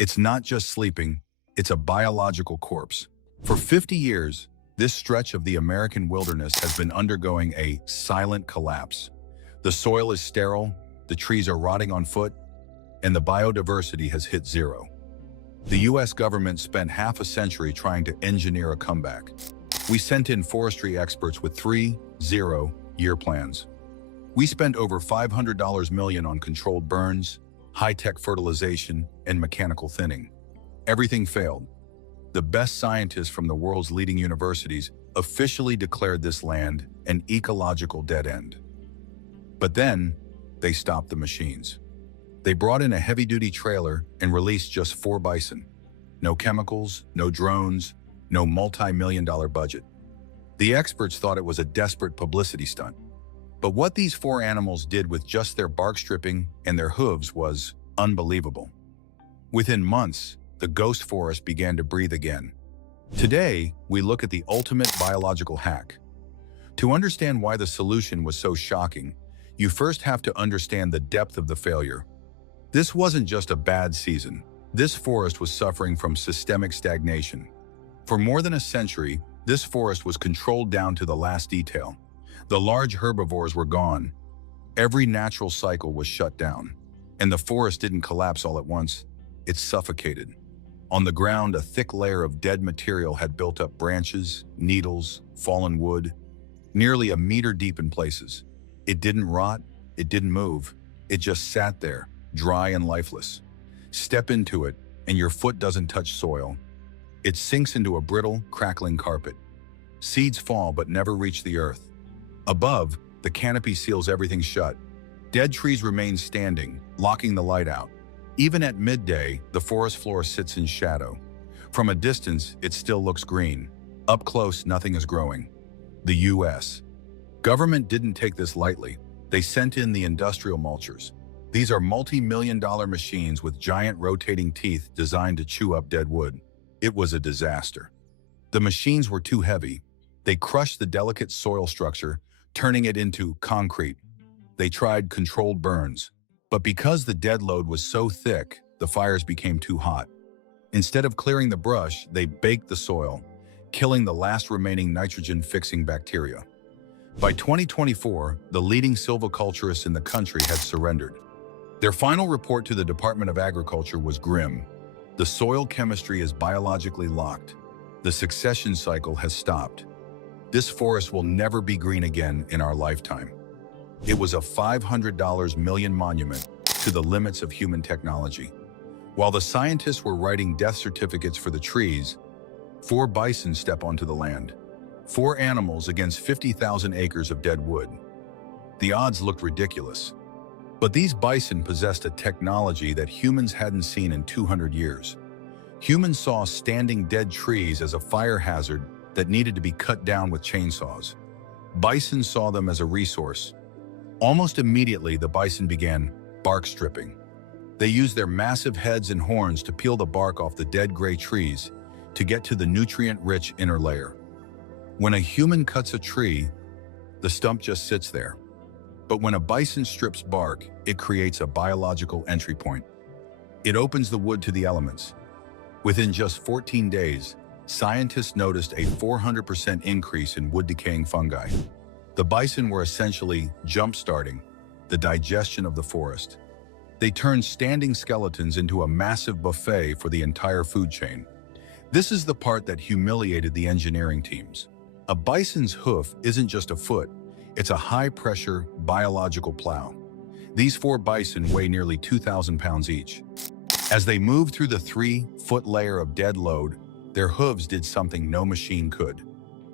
It's not just sleeping, it's a biological corpse. For 50 years, this stretch of the American wilderness has been undergoing a silent collapse. The soil is sterile, the trees are rotting on foot, and the biodiversity has hit zero. The US government spent half a century trying to engineer a comeback. We sent in forestry experts with 3 0-year plans. We spent over $500 million on controlled burns, high-tech fertilization, and mechanical thinning. Everything failed. The best scientists from the world's leading universities officially declared this land an ecological dead end. But then, they stopped the machines. They brought in a heavy-duty trailer and released just 4 bison. No chemicals, no drones, no multi-million-dollar budget. The experts thought it was a desperate publicity stunt. But what these 4 animals did with just their bark stripping and their hooves was unbelievable. Within months, the ghost forest began to breathe again. Today, we look at the ultimate biological hack. To understand why the solution was so shocking, you first have to understand the depth of the failure. This wasn't just a bad season. This forest was suffering from systemic stagnation. For more than a century, this forest was controlled down to the last detail. The large herbivores were gone. Every natural cycle was shut down. And the forest didn't collapse all at once. It suffocated. On the ground, a thick layer of dead material had built up branches, needles, fallen wood, nearly a meter deep in places. It didn't rot, it didn't move. It just sat there, dry and lifeless. Step into it, and your foot doesn't touch soil. It sinks into a brittle, crackling carpet. Seeds fall but never reach the earth. Above, the canopy seals everything shut. Dead trees remain standing, locking the light out. Even at midday, the forest floor sits in shadow. From a distance, it still looks green. Up close, nothing is growing. The U.S. government didn't take this lightly. They sent in the industrial mulchers. These are multi-million-dollar machines with giant rotating teeth designed to chew up dead wood. It was a disaster. The machines were too heavy. They crushed the delicate soil structure, turning it into concrete. They tried controlled burns. But because the dead load was so thick, the fires became too hot. Instead of clearing the brush, they baked the soil, killing the last remaining nitrogen-fixing bacteria. By 2024, the leading silviculturists in the country had surrendered. Their final report to the Department of Agriculture was grim. The soil chemistry is biologically locked. The succession cycle has stopped. This forest will never be green again in our lifetime. It was a $500 million monument to the limits of human technology. While the scientists were writing death certificates for the trees, 4 bison step onto the land. 4 animals against 50,000 acres of dead wood. The odds looked ridiculous. But these bison possessed a technology that humans hadn't seen in 200 years. Humans saw standing dead trees as a fire hazard that needed to be cut down with chainsaws. Bison saw them as a resource. Almost immediately, the bison began bark stripping. They used their massive heads and horns to peel the bark off the dead gray trees to get to the nutrient-rich inner layer. When a human cuts a tree, the stump just sits there. But when a bison strips bark, it creates a biological entry point. It opens the wood to the elements. Within just 14 days, scientists noticed a 400% increase in wood-decaying fungi. The bison were essentially jump-starting the digestion of the forest. They turned standing skeletons into a massive buffet for the entire food chain. This is the part that humiliated the engineering teams. A bison's hoof isn't just a foot, it's a high-pressure biological plow. These 4 bison weigh nearly 2,000 pounds each. As they moved through the 3-foot layer of dead load, their hooves did something no machine could: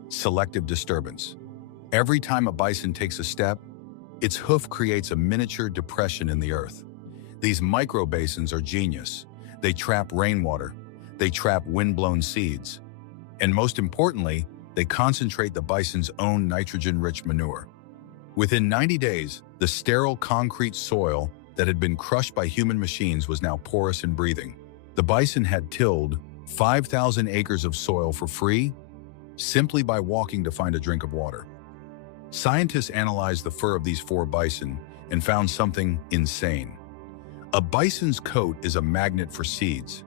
selective disturbance. Every time a bison takes a step, its hoof creates a miniature depression in the earth. These micro-basins are genius. They trap rainwater, they trap wind-blown seeds, and most importantly, they concentrate the bison's own nitrogen-rich manure. Within 90 days, the sterile concrete soil that had been crushed by human machines was now porous and breathing. The bison had tilled 5,000 acres of soil for free, simply by walking to find a drink of water. Scientists analyzed the fur of these 4 bison and found something insane. A bison's coat is a magnet for seeds.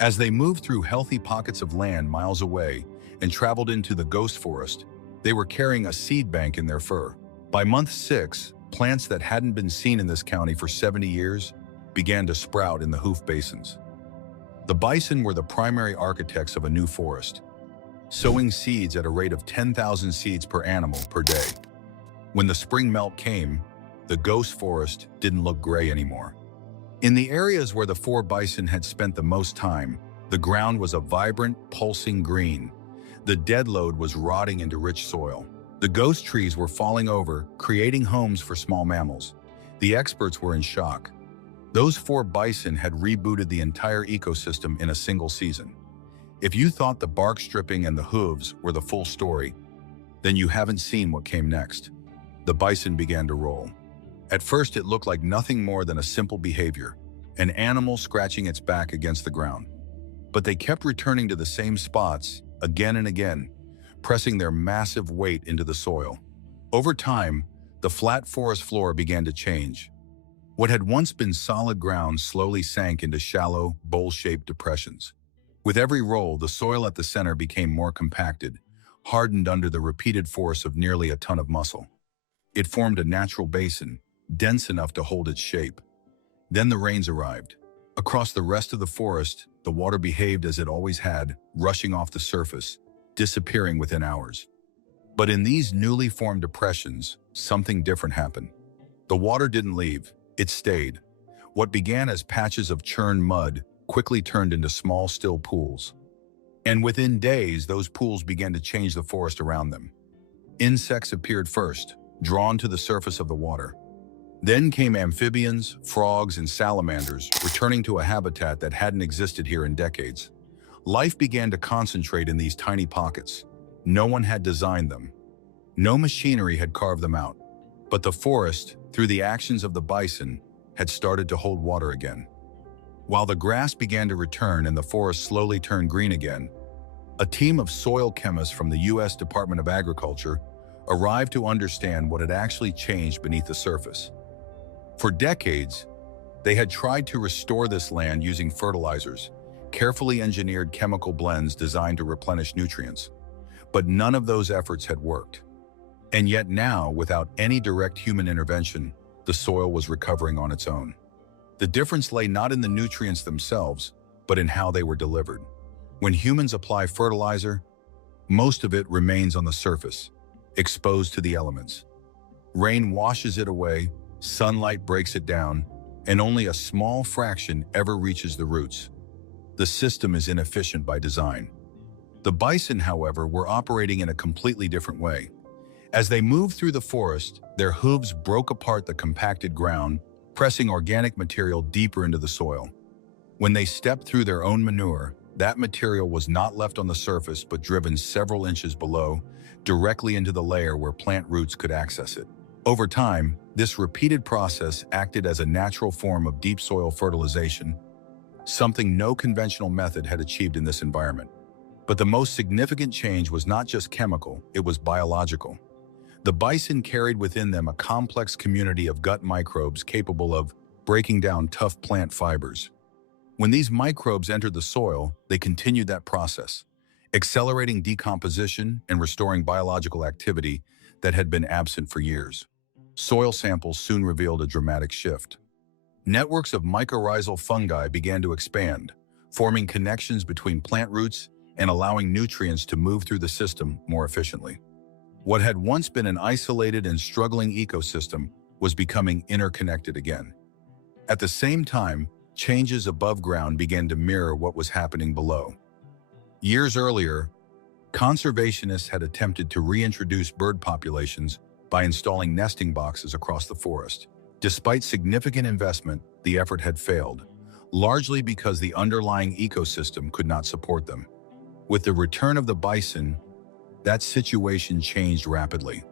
As they moved through healthy pockets of land miles away and traveled into the ghost forest, they were carrying a seed bank in their fur. By month 6, plants that hadn't been seen in this county for 70 years began to sprout in the hoof basins. The bison were the primary architects of a new forest, sowing seeds at a rate of 10,000 seeds per animal per day. When the spring melt came, the ghost forest didn't look gray anymore. In the areas where the 4 bison had spent the most time, the ground was a vibrant, pulsing green. The dead load was rotting into rich soil. The ghost trees were falling over, creating homes for small mammals. The experts were in shock. Those 4 bison had rebooted the entire ecosystem in a single season. If you thought the bark stripping and the hooves were the full story, then you haven't seen what came next. The bison began to roll. At first, it looked like nothing more than a simple behavior, an animal scratching its back against the ground. But they kept returning to the same spots again and again, pressing their massive weight into the soil. Over time, the flat forest floor began to change. What had once been solid ground slowly sank into shallow, bowl-shaped depressions. With every roll, the soil at the center became more compacted, hardened under the repeated force of nearly a ton of muscle. It formed a natural basin, dense enough to hold its shape. Then the rains arrived. Across the rest of the forest, the water behaved as it always had, rushing off the surface, disappearing within hours. But in these newly formed depressions, something different happened. The water didn't leave, it stayed. What began as patches of churned mud quickly turned into small, still pools. And within days, those pools began to change the forest around them. Insects appeared first, drawn to the surface of the water. Then came amphibians, frogs, and salamanders, returning to a habitat that hadn't existed here in decades. Life began to concentrate in these tiny pockets. No one had designed them. No machinery had carved them out. But the forest, through the actions of the bison, had started to hold water again. While the grass began to return and the forest slowly turned green again, a team of soil chemists from the U.S. Department of Agriculture arrived to understand what had actually changed beneath the surface. For decades, they had tried to restore this land using fertilizers, carefully engineered chemical blends designed to replenish nutrients. But none of those efforts had worked. And yet now, without any direct human intervention, the soil was recovering on its own. The difference lay not in the nutrients themselves, but in how they were delivered. When humans apply fertilizer, most of it remains on the surface, exposed to the elements. Rain washes it away, sunlight breaks it down, and only a small fraction ever reaches the roots. The system is inefficient by design. The bison, however, were operating in a completely different way. As they moved through the forest, their hooves broke apart the compacted ground, pressing organic material deeper into the soil. When they stepped through their own manure, that material was not left on the surface but driven several inches below, directly into the layer where plant roots could access it. Over time, this repeated process acted as a natural form of deep soil fertilization, something no conventional method had achieved in this environment. But the most significant change was not just chemical, it was biological. The bison carried within them a complex community of gut microbes capable of breaking down tough plant fibers. When these microbes entered the soil, they continued that process, accelerating decomposition and restoring biological activity that had been absent for years. Soil samples soon revealed a dramatic shift. Networks of mycorrhizal fungi began to expand, forming connections between plant roots and allowing nutrients to move through the system more efficiently. What had once been an isolated and struggling ecosystem was becoming interconnected again. At the same time, changes above ground began to mirror what was happening below. Years earlier, conservationists had attempted to reintroduce bird populations by installing nesting boxes across the forest. Despite significant investment, the effort had failed, largely because the underlying ecosystem could not support them. With the return of the bison, that situation changed rapidly.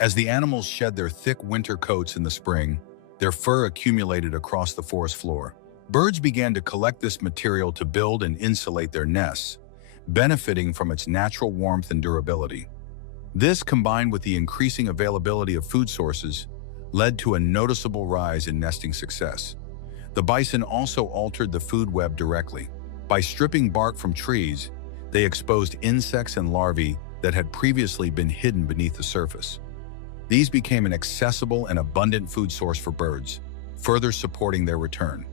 As the animals shed their thick winter coats in the spring, their fur accumulated across the forest floor. Birds began to collect this material to build and insulate their nests, benefiting from its natural warmth and durability. This, combined with the increasing availability of food sources, led to a noticeable rise in nesting success. The bison also altered the food web directly. By stripping bark from trees, they exposed insects and larvae that had previously been hidden beneath the surface. These became an accessible and abundant food source for birds, further supporting their return.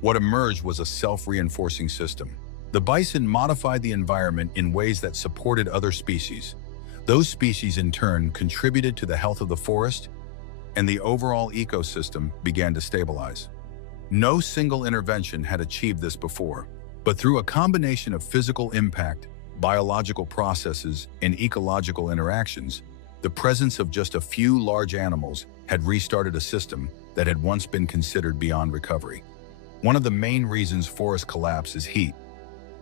What emerged was a self-reinforcing system. The bison modified the environment in ways that supported other species. Those species, in turn, contributed to the health of the forest, and the overall ecosystem began to stabilize. No single intervention had achieved this before, but through a combination of physical impact, biological processes, and ecological interactions, the presence of just a few large animals had restarted a system that had once been considered beyond recovery. One of the main reasons forests collapse is heat.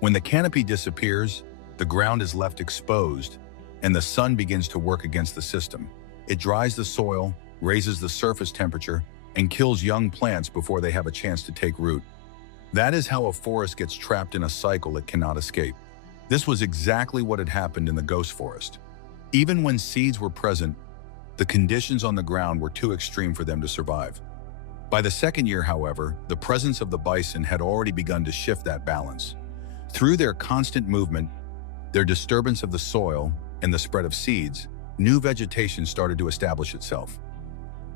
When the canopy disappears, the ground is left exposed, and the sun begins to work against the system. It dries the soil, raises the surface temperature, and kills young plants before they have a chance to take root. That is how a forest gets trapped in a cycle it cannot escape. This was exactly what had happened in the ghost forest. Even when seeds were present, the conditions on the ground were too extreme for them to survive. By the second year, however, the presence of the bison had already begun to shift that balance. Through their constant movement, their disturbance of the soil, and the spread of seeds, new vegetation started to establish itself.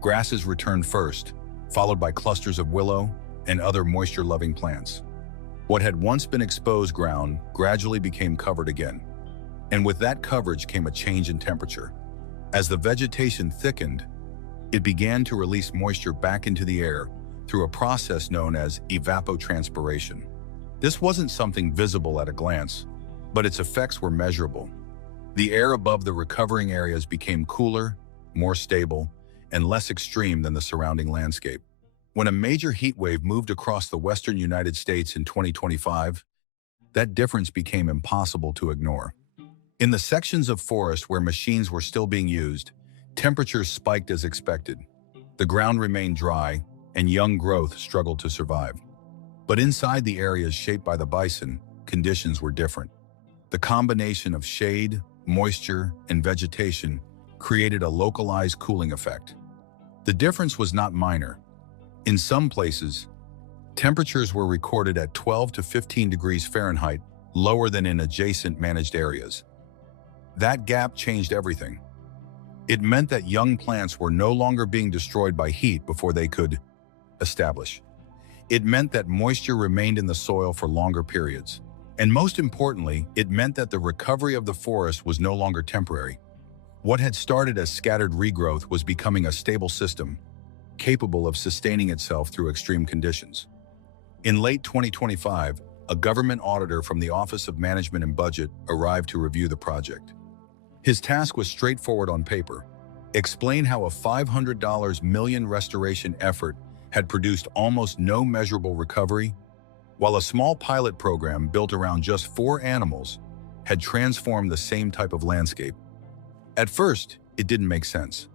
Grasses returned first, followed by clusters of willow and other moisture-loving plants. What had once been exposed ground gradually became covered again. And with that coverage came a change in temperature. As the vegetation thickened, it began to release moisture back into the air through a process known as evapotranspiration. This wasn't something visible at a glance, but its effects were measurable. The air above the recovering areas became cooler, more stable, and less extreme than the surrounding landscape. When a major heat wave moved across the western United States in 2025, that difference became impossible to ignore. In the sections of forest where machines were still being used, temperatures spiked as expected. The ground remained dry, and young growth struggled to survive. But inside the areas shaped by the bison, conditions were different. The combination of shade, moisture, and vegetation created a localized cooling effect. The difference was not minor. In some places, temperatures were recorded at 12 to 15 degrees Fahrenheit, lower than in adjacent managed areas. That gap changed everything. It meant that young plants were no longer being destroyed by heat before they could establish. It meant that moisture remained in the soil for longer periods. And most importantly, it meant that the recovery of the forest was no longer temporary. What had started as scattered regrowth was becoming a stable system, capable of sustaining itself through extreme conditions. In late 2025, a government auditor from the Office of Management and Budget arrived to review the project. His task was straightforward on paper: explain how a $500 million restoration effort had produced almost no measurable recovery, while a small pilot program built around just 4 animals had transformed the same type of landscape. At first, it didn't make sense.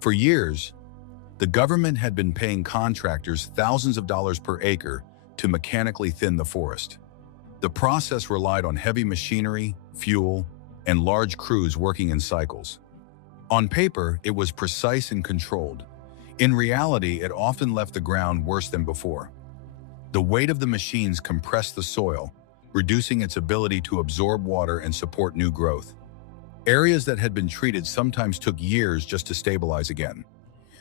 For years, the government had been paying contractors thousands of dollars per acre to mechanically thin the forest. The process relied on heavy machinery, fuel, and large crews working in cycles. On paper, it was precise and controlled. In reality, it often left the ground worse than before. The weight of the machines compressed the soil, reducing its ability to absorb water and support new growth. Areas that had been treated sometimes took years just to stabilize again.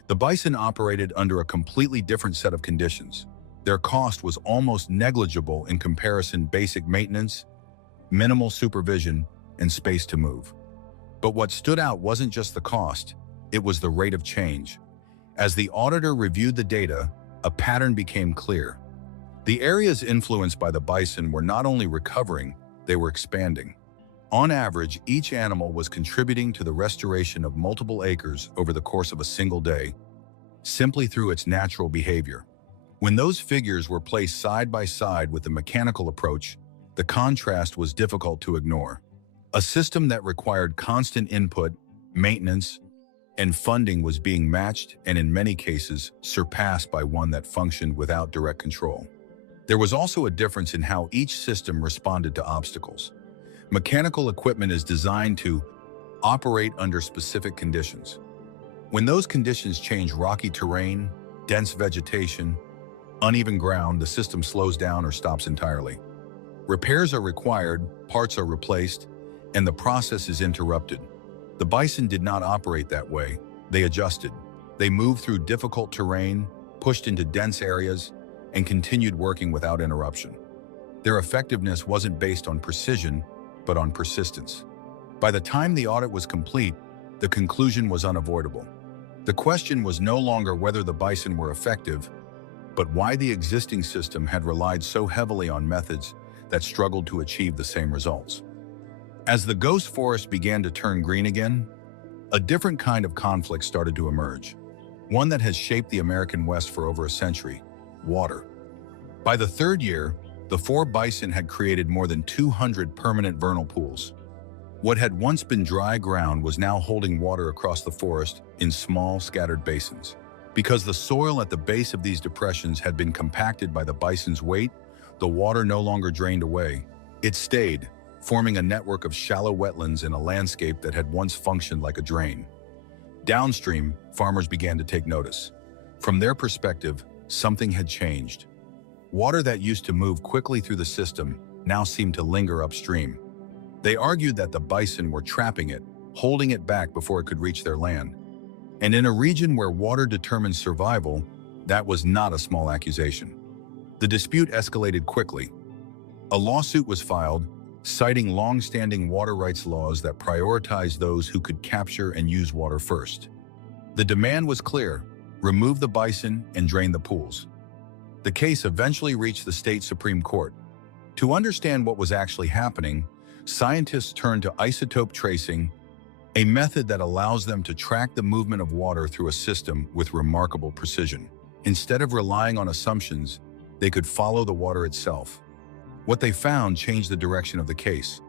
The bison operated under a completely different set of conditions. Their cost was almost negligible in comparison: basic maintenance, minimal supervision, and space to move. But what stood out wasn't just the cost, it was the rate of change. As the auditor reviewed the data, a pattern became clear. The areas influenced by the bison were not only recovering, they were expanding. On average, each animal was contributing to the restoration of multiple acres over the course of a single day, simply through its natural behavior. When those figures were placed side by side with the mechanical approach, the contrast was difficult to ignore. A system that required constant input, maintenance, and funding was being matched and in many cases surpassed by one that functioned without direct control. There was also a difference in how each system responded to obstacles. Mechanical equipment is designed to operate under specific conditions. When those conditions change: rocky terrain, dense vegetation, uneven ground, the system slows down or stops entirely. Repairs are required, parts are replaced, and the process is interrupted. The bison did not operate that way. They adjusted. They moved through difficult terrain, pushed into dense areas, and continued working without interruption. Their effectiveness wasn't based on precision, but on persistence. By the time the audit was complete, the conclusion was unavoidable. The question was no longer whether the bison were effective, but why the existing system had relied so heavily on methods that struggled to achieve the same results. As the ghost forest began to turn green again, a different kind of conflict started to emerge, one that has shaped the American West for over a century: water. By the third year, the 4 bison had created more than 200 permanent vernal pools. What had once been dry ground was now holding water across the forest in small, scattered basins. Because the soil at the base of these depressions had been compacted by the bison's weight, the water no longer drained away. It stayed, forming a network of shallow wetlands in a landscape that had once functioned like a drain. Downstream, farmers began to take notice. From their perspective, something had changed. Water that used to move quickly through the system now seemed to linger upstream. They argued that the bison were trapping it, holding it back before it could reach their land. And in a region where water determines survival, that was not a small accusation. The dispute escalated quickly. A lawsuit was filed, citing long-standing water rights laws that prioritized those who could capture and use water first. The demand was clear: remove the bison and drain the pools. The case eventually reached the state Supreme Court. To understand what was actually happening, scientists turned to isotope tracing, a method that allows them to track the movement of water through a system with remarkable precision. Instead of relying on assumptions, they could follow the water itself. What they found changed the direction of the case.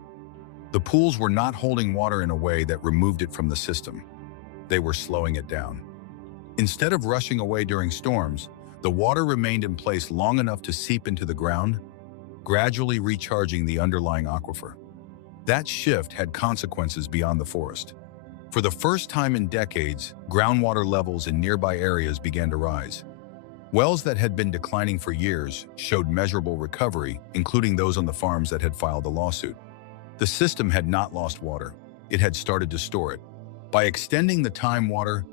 The pools were not holding water in a way that removed it from the system. They were slowing it down. Instead of rushing away during storms, the water remained in place long enough to seep into the ground, gradually recharging the underlying aquifer. That shift had consequences beyond the forest. For the first time in decades, groundwater levels in nearby areas began to rise. Wells that had been declining for years showed measurable recovery, including those on the farms that had filed the lawsuit. The system had not lost water. It had started to store it. By extending the time water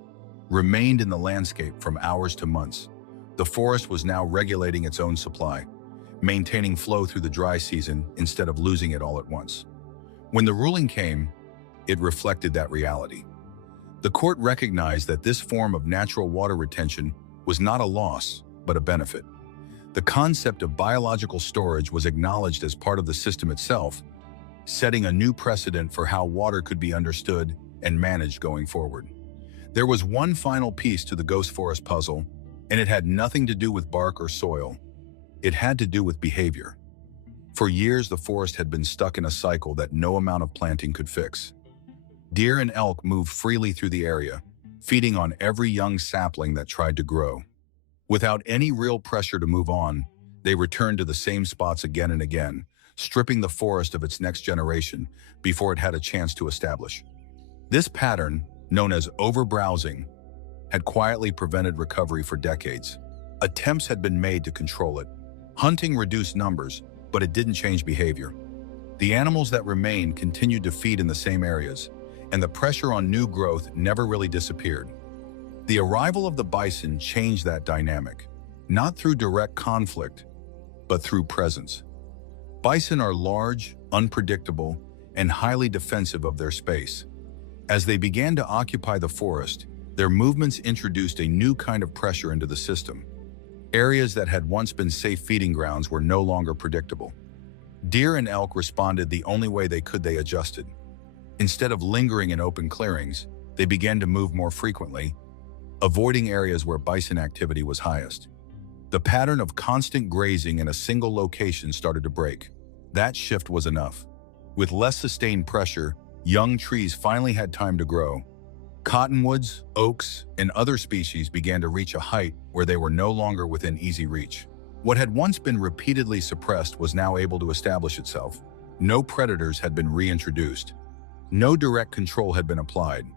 remained in the landscape from hours to months, the forest was now regulating its own supply, maintaining flow through the dry season instead of losing it all at once. When the ruling came, it reflected that reality. The court recognized that this form of natural water retention was not a loss, but a benefit. The concept of biological storage was acknowledged as part of the system itself, setting a new precedent for how water could be understood and managed going forward. There was one final piece to the ghost forest puzzle, and it had nothing to do with bark or soil. It had to do with behavior. For years, the forest had been stuck in a cycle that no amount of planting could fix. Deer and elk moved freely through the area, feeding on every young sapling that tried to grow. Without any real pressure to move on, they returned to the same spots again and again, stripping the forest of its next generation before it had a chance to establish. This pattern, known as overbrowsing, had quietly prevented recovery for decades. Attempts had been made to control it. Hunting reduced numbers, but it didn't change behavior. The animals that remained continued to feed in the same areas, and the pressure on new growth never really disappeared. The arrival of the bison changed that dynamic, not through direct conflict, but through presence. Bison are large, unpredictable, and highly defensive of their space. As they began to occupy the forest, their movements introduced a new kind of pressure into the system. Areas that had once been safe feeding grounds were no longer predictable. Deer and elk responded the only way they could. They adjusted. Instead of lingering in open clearings, they began to move more frequently, avoiding areas where bison activity was highest. The pattern of constant grazing in a single location started to break. That shift was enough. With less sustained pressure, young trees finally had time to grow. Cottonwoods, oaks, and other species began to reach a height where they were no longer within easy reach. What had once been repeatedly suppressed was now able to establish itself. No predators had been reintroduced. No direct control had been applied.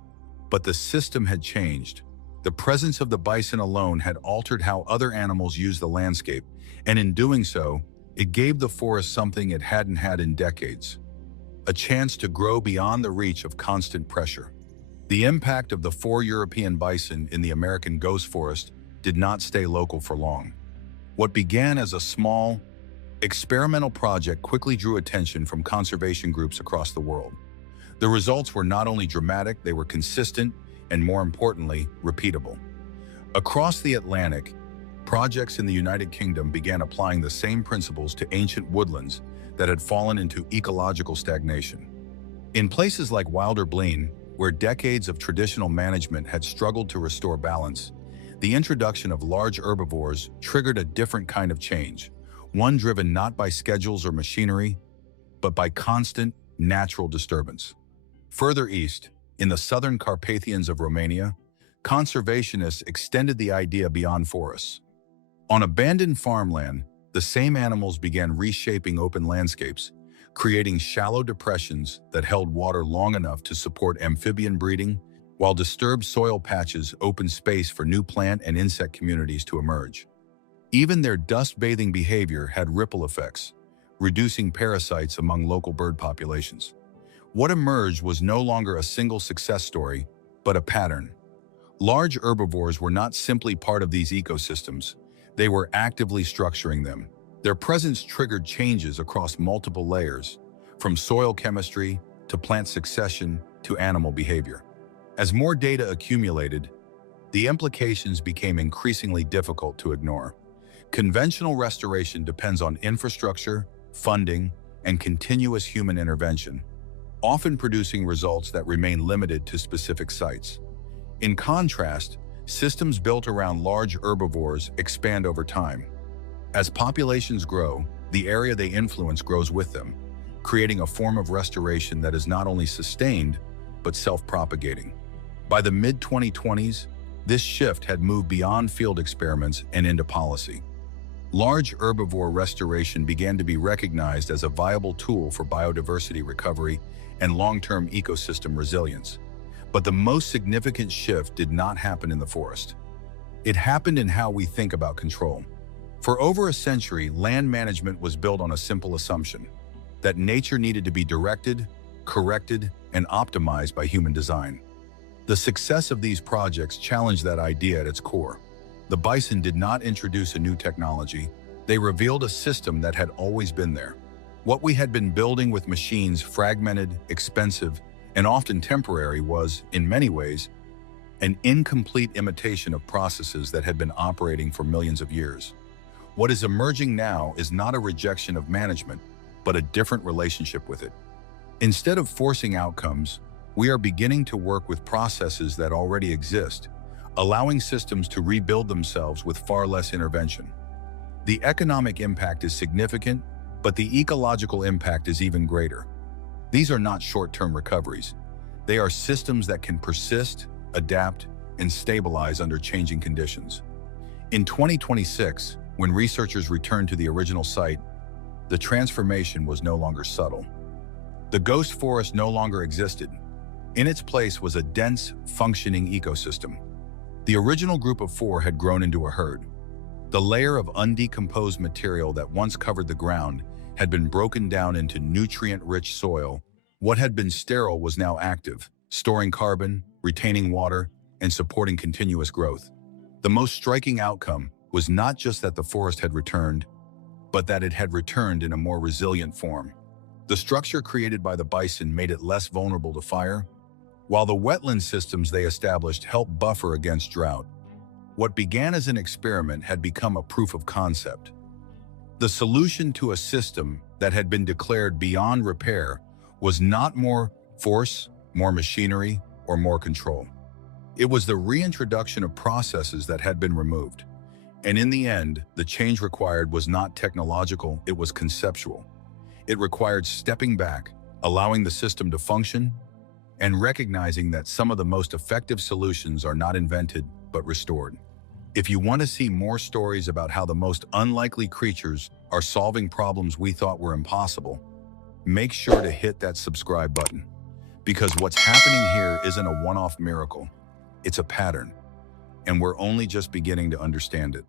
But the system had changed. The presence of the bison alone had altered how other animals used the landscape, and in doing so, It gave the forest something it hadn't had in decades, a chance to grow beyond the reach of constant pressure. The impact of the 4 European bison in the American ghost forest did not stay local for long. What began as a small, experimental project quickly drew attention from conservation groups across the world. The results were not only dramatic, they were consistent and, more importantly, repeatable. Across the Atlantic, projects in the United Kingdom began applying the same principles to ancient woodlands that had fallen into ecological stagnation. In places like Wilder Blean, where decades of traditional management had struggled to restore balance, the introduction of large herbivores triggered a different kind of change, one driven not by schedules or machinery, but by constant, natural disturbance. Further east, in the southern Carpathians of Romania, conservationists extended the idea beyond forests. On abandoned farmland, the same animals began reshaping open landscapes, creating shallow depressions that held water long enough to support amphibian breeding, while disturbed soil patches opened space for new plant and insect communities to emerge. Even their dust-bathing behavior had ripple effects, reducing parasites among local bird populations. What emerged was no longer a single success story, but a pattern. Large herbivores were not simply part of these ecosystems, they were actively structuring them. Their presence triggered changes across multiple layers, from soil chemistry to plant succession to animal behavior. As more data accumulated, the implications became increasingly difficult to ignore. Conventional restoration depends on infrastructure, funding, and continuous human intervention, often producing results that remain limited to specific sites. In contrast, systems built around large herbivores expand over time. As populations grow, the area they influence grows with them, creating a form of restoration that is not only sustained, but self-propagating. By the mid-2020s, this shift had moved beyond field experiments and into policy. Large herbivore restoration began to be recognized as a viable tool for biodiversity recovery and long-term ecosystem resilience. But the most significant shift did not happen in the forest. It happened in how we think about control. For over a century, land management was built on a simple assumption: that nature needed to be directed, corrected, and optimized by human design. The success of these projects challenged that idea at its core. The bison did not introduce a new technology, they revealed a system that had always been there. What we had been building with machines fragmented, expensive, and often temporary was, in many ways, an incomplete imitation of processes that had been operating for millions of years. What is emerging now is not a rejection of management, but a different relationship with it. Instead of forcing outcomes, we are beginning to work with processes that already exist, allowing systems to rebuild themselves with far less intervention. The economic impact is significant, but the ecological impact is even greater. These are not short-term recoveries. They are systems that can persist, adapt, and stabilize under changing conditions. In 2026, when researchers returned to the original site, the transformation was no longer subtle. The ghost forest no longer existed. In its place was a dense, functioning ecosystem. The original group of 4 had grown into a herd. The layer of undecomposed material that once covered the ground had been broken down into nutrient-rich soil. What had been sterile was now active, storing carbon, retaining water, and supporting continuous growth. The most striking outcome was not just that the forest had returned, but that it had returned in a more resilient form. The structure created by the bison made it less vulnerable to fire, while the wetland systems they established helped buffer against drought. What began as an experiment had become a proof of concept. The solution to a system that had been declared beyond repair was not more force, more machinery, or more control. It was the reintroduction of processes that had been removed. And in the end, the change required was not technological, it was conceptual. It required stepping back, allowing the system to function, and recognizing that some of the most effective solutions are not invented, but restored. If you want to see more stories about how the most unlikely creatures are solving problems we thought were impossible, make sure to hit that subscribe button. Because what's happening here isn't a one-off miracle, it's a pattern, and we're only just beginning to understand it.